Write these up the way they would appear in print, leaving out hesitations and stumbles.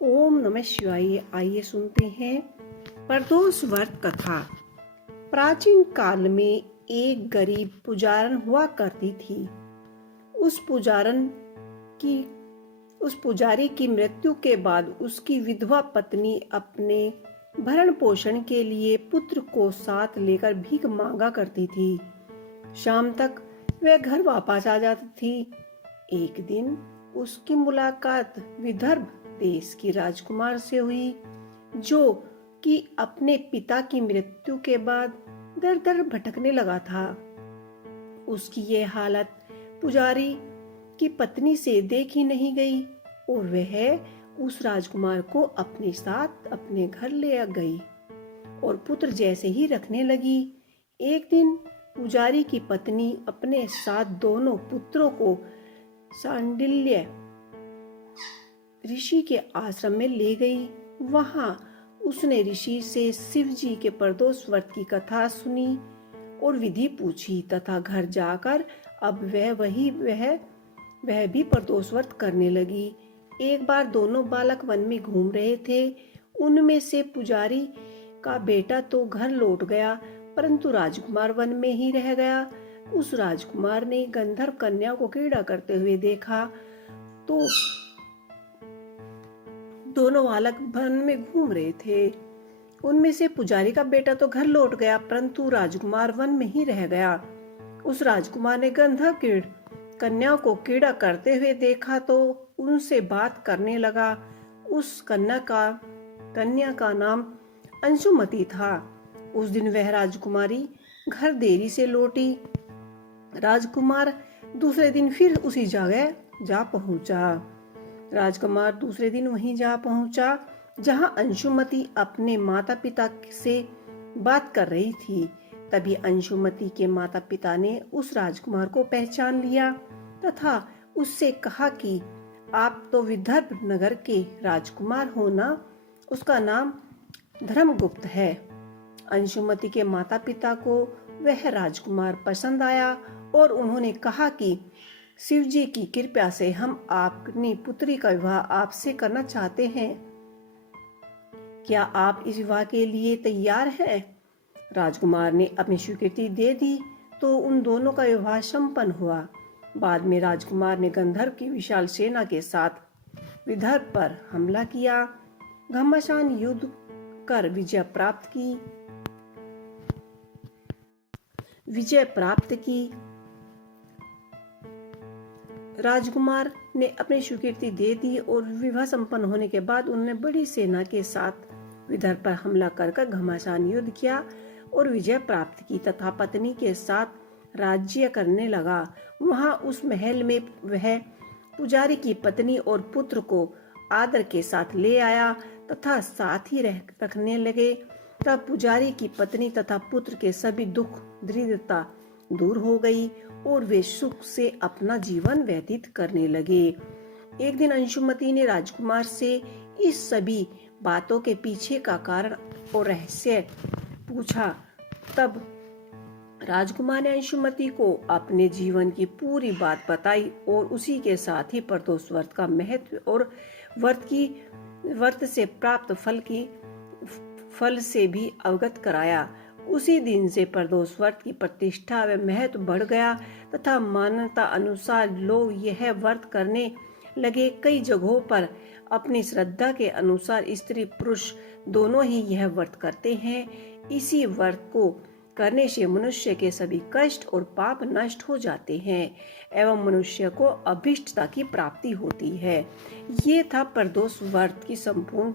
ओम नमः शिवाय। आइए सुनते हैं प्रदोष व्रत कथा। प्राचीन काल में एक गरीब पुजारन हुआ करती थी। उस पुजारन की उस पुजारी की मृत्यु के बाद उसकी विधवा पत्नी अपने भरण पोषण के लिए पुत्र को साथ लेकर भीख मांगा करती थी। शाम तक वह घर वापस आ जाती थी। एक दिन उसकी मुलाकात विदर्भ देश की राजकुमार से हुई, जो कि अपने पिता की मृत्यु के बाद दर दर भटकने लगा था। उसकी यह हालत पुजारी की पत्नी से देखी नहीं गई और वह उस राजकुमार को अपने साथ अपने घर ले गई और पुत्र जैसे ही रखने लगी। एक दिन पुजारी की पत्नी अपने साथ दोनों पुत्रों को सांडिल्य ऋषि के आश्रम में ले गई। वहां उसने ऋषि से शिव जी के प्रदोष व्रत की कथा सुनी और विधि पूछी तथा घर जाकर अब वह भी प्रदोष व्रत करने लगी। एक बार दोनों बालक वन में घूम रहे थे। उनमें से पुजारी का बेटा तो घर लौट गया, परंतु राजकुमार वन में ही रह गया। उस राजकुमार ने गंधर्व कन्या को क्रीड़ा करते हुए देखा तो दोनों बालक वन में घूम रहे थे। उनमें से पुजारी का बेटा तो घर लौट गया, परंतु राजकुमार वन में ही रह गया। उस राजकुमार ने गंधर्व कन्या को क्रीड़ा करते हुए देखा तो उनसे बात करने लगा। उस कन्या का नाम अंशुमती था। उस दिन वह राजकुमारी घर देरी से लौटी। राजकुमार दूसरे दिन फिर उसी जगह जा पहुंचा। राजकुमार दूसरे दिन वहीं जा पहुंचा जहां अंशुमती अपने माता पिता से बात कर रही थी। तभी अंशुमती के माता पिता ने उस राजकुमार को पहचान लिया तथा उससे कहा कि आप तो विदर्भ नगर के राजकुमार हो ना? उसका नाम धर्मगुप्त है। अंशुमती के माता पिता को वह राजकुमार पसंद आया और उन्होंने कहा कि शिव जी की कृपा से हम अपनी पुत्री का विवाह आपसे करना चाहते हैं। क्या आप इस विवाह के लिए तैयार हैं? राजकुमार ने अपनी स्वीकृति दे दी तो उन दोनों का विवाह संपन्न हुआ। बाद में राजकुमार ने गंधर्व की विशाल सेना के साथ विदर्भ पर हमला किया, घमासान युद्ध कर विजय प्राप्त की। राजकुमार ने अपनी स्वीकृति दे दी और विवाह संपन्न होने के बाद उन्होंने बड़ी सेना के साथ विदर्भ पर हमला कर घमासान युद्ध किया और विजय प्राप्त की तथा पत्नी के साथ राज्य करने लगा। वहां उस महल में वह पुजारी की पत्नी और पुत्र को आदर के साथ ले आया तथा साथ ही रखने लगे। तब पुजारी की पत्नी तथा पुत्र के सभी दुख दरिद्रता दूर हो गई और वे सुख से अपना जीवन व्यतीत करने लगे। एक दिन अंशुमती ने राजकुमार से इस सभी बातों के पीछे का कारण और रहस्य पूछा। तब राजकुमार ने अंशुमती को अपने जीवन की पूरी बात बताई और उसी के साथ ही प्रदोष व्रत का महत्व और व्रत से प्राप्त फल से भी अवगत कराया। उसी दिन से प्रदोष व्रत की प्रतिष्ठा व महत्व बढ़ गया तथा मान्यता अनुसार लोग यह व्रत करने लगे। कई जगहों पर अपनी श्रद्धा के अनुसार स्त्री पुरुष दोनों ही यह व्रत करते हैं। इसी व्रत को करने से मनुष्य के सभी कष्ट और पाप नष्ट हो जाते हैं एवं मनुष्य को अभीष्टता की प्राप्ति होती है। ये था प्रदोष व्रत की संपूर्ण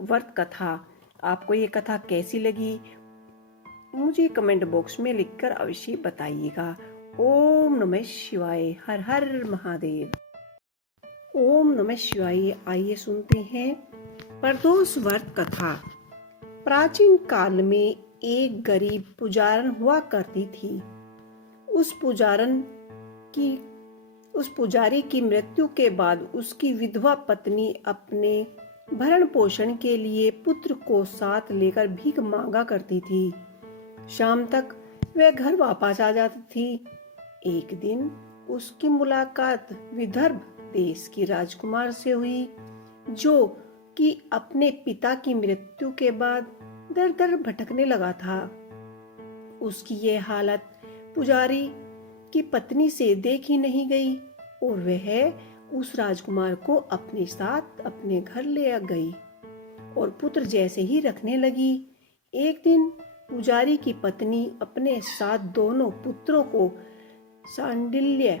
व्रत कथा। आपको ये कथा कैसी लगी मुझे कमेंट बॉक्स में लिखकर अवश्य बताइएगा। ओम नमः शिवाय। हर हर महादेव। ओम नमः शिवाय। आइए सुनते हैं प्रदोष व्रत कथा। प्राचीन काल में एक गरीब पुजारन हुआ करती थी। उस पुजारी की मृत्यु के बाद उसकी विधवा पत्नी अपने भरण पोषण के लिए पुत्र को साथ लेकर भीख मांगा करती थी। शाम तक वह घर वापस आ जाती थी। एक दिन उसकी मुलाकात विदर्भ देश की राजकुमार से हुई, जो कि अपने पिता की मृत्यु के बाद दर दर भटकने लगा था। उसकी यह हालत पुजारी की पत्नी से देखी नहीं गई और वह उस राजकुमार को अपने साथ अपने घर ले गई और पुत्र जैसे ही रखने लगी। एक दिन पुजारी की पत्नी अपने साथ दोनों पुत्रों को सांडिल्य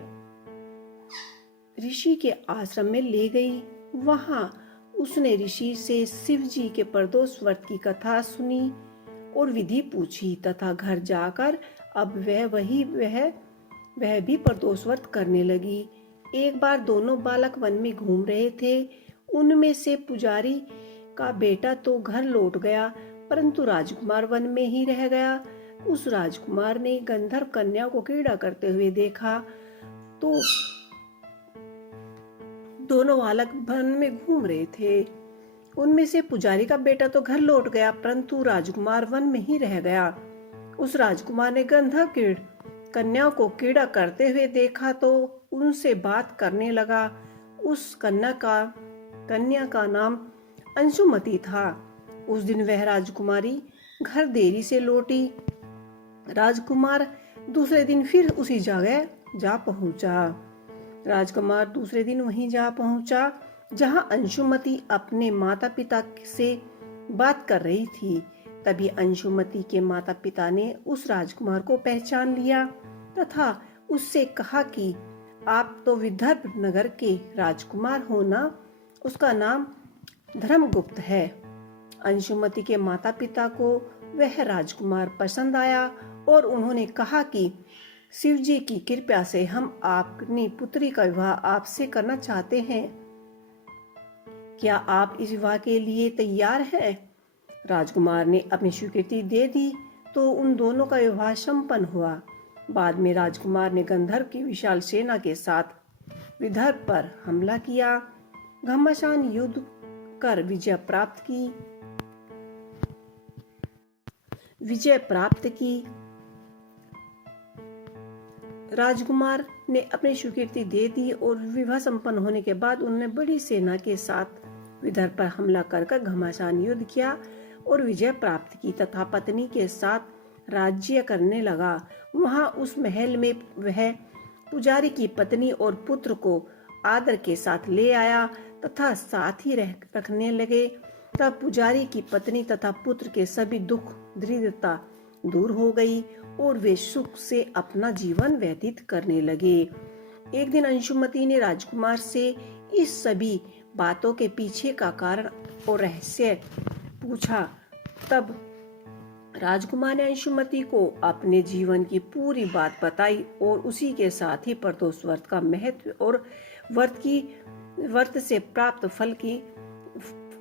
ऋषि के आश्रम में ले गई। वहां उसने ऋषि से शिव जी के प्रदोष व्रत की कथा सुनी और विधि पूछी तथा घर जाकर अब वह भी प्रदोष व्रत करने लगी। एक बार दोनों बालक वन में घूम रहे थे। उनमें से पुजारी का बेटा तो घर लौट गया, परंतु राजकुमार वन में ही रह गया। उस राजकुमार ने गंधर्व कन्या को क्रीड़ा करते हुए देखा तो दोनों बालक वन में घूम रहे थे। उनमें से पुजारी का बेटा तो घर लौट गया, परंतु राजकुमार वन में ही रह गया। उस राजकुमार ने गंधर्व कन्या को क्रीड़ा करते हुए देखा तो उनसे बात करने लगा। उस कन्या का नाम अंशुमति था। उस दिन वह राजकुमारी घर देरी से लौटी। राजकुमार दूसरे दिन फिर उसी जगह जा पहुंचा। राजकुमार दूसरे दिन वहीं जा पहुंचा जहां अंशुमति अपने माता पिता से बात कर रही थी। तभी अंशुमति के माता पिता ने उस राजकुमार को पहचान लिया तथा उससे कहा कि आप तो विदर्भ नगर के राजकुमार हो ना? उसका नाम धर्मगुप्त है। अंशुमति के माता पिता को वह राजकुमार पसंद आया और उन्होंने कहा कि शिव जी की कृपा से हम अपनी पुत्री का विवाह आपसे करना चाहते हैं। क्या आप इस विवाह के लिए तैयार हैं? राजकुमार ने अपनी स्वीकृति दे दी तो उन दोनों का विवाह संपन्न हुआ। बाद में राजकुमार ने गंधर्व की विशाल सेना के साथ विदर्भ पर हमला किया, घमासान युद्ध कर विजय प्राप्त की। राजकुमार ने अपनी स्वीकृति दे दी और विवाह संपन्न होने के बाद उन्होंने बड़ी सेना के साथ विदर्भ पर हमला कर घमासान युद्ध किया और विजय प्राप्त की तथा पत्नी के साथ राज्य करने लगा। वहां उस महल में वह पुजारी की पत्नी और पुत्र को आदर के साथ ले आया तथा साथ ही रखने लगे। तब पुजारी की पत्नी तथा पुत्र के सभी दुख दरिद्रता दूर हो गई और वे सुख से अपना जीवन व्यतीत करने लगे। एक दिन अंशुमति ने राजकुमार से इस सभी बातों के पीछे का कारण और रहस्य पूछा। तब राजकुमार ने अंशुमति को अपने जीवन की पूरी बात बताई और उसी के साथ ही प्रदोष व्रत का महत्व और व्रत से प्राप्त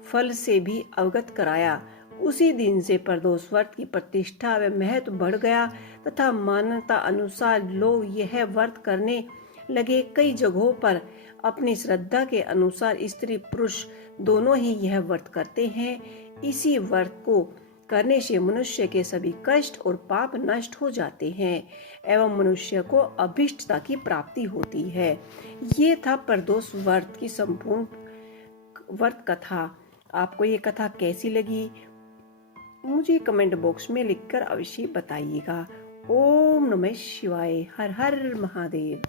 फल से भी अवगत कराया। उसी दिन से प्रदोष व्रत की प्रतिष्ठा व महत्व बढ़ गया तथा मान्यता अनुसार लोग यह व्रत करने लगे। कई जगहों पर अपनी श्रद्धा के अनुसार स्त्री पुरुष दोनों ही यह व्रत करते हैं। इसी व्रत को करने से मनुष्य के सभी कष्ट और पाप नष्ट हो जाते हैं एवं मनुष्य को अभीष्टता की प्राप्ति होती है। ये था प्रदोष व्रत की संपूर्ण व्रत कथा। आपको ये कथा कैसी लगी मुझे कमेंट बॉक्स में लिखकर अवश्य बताइएगा। ओम नमः शिवाय। हर हर महादेव।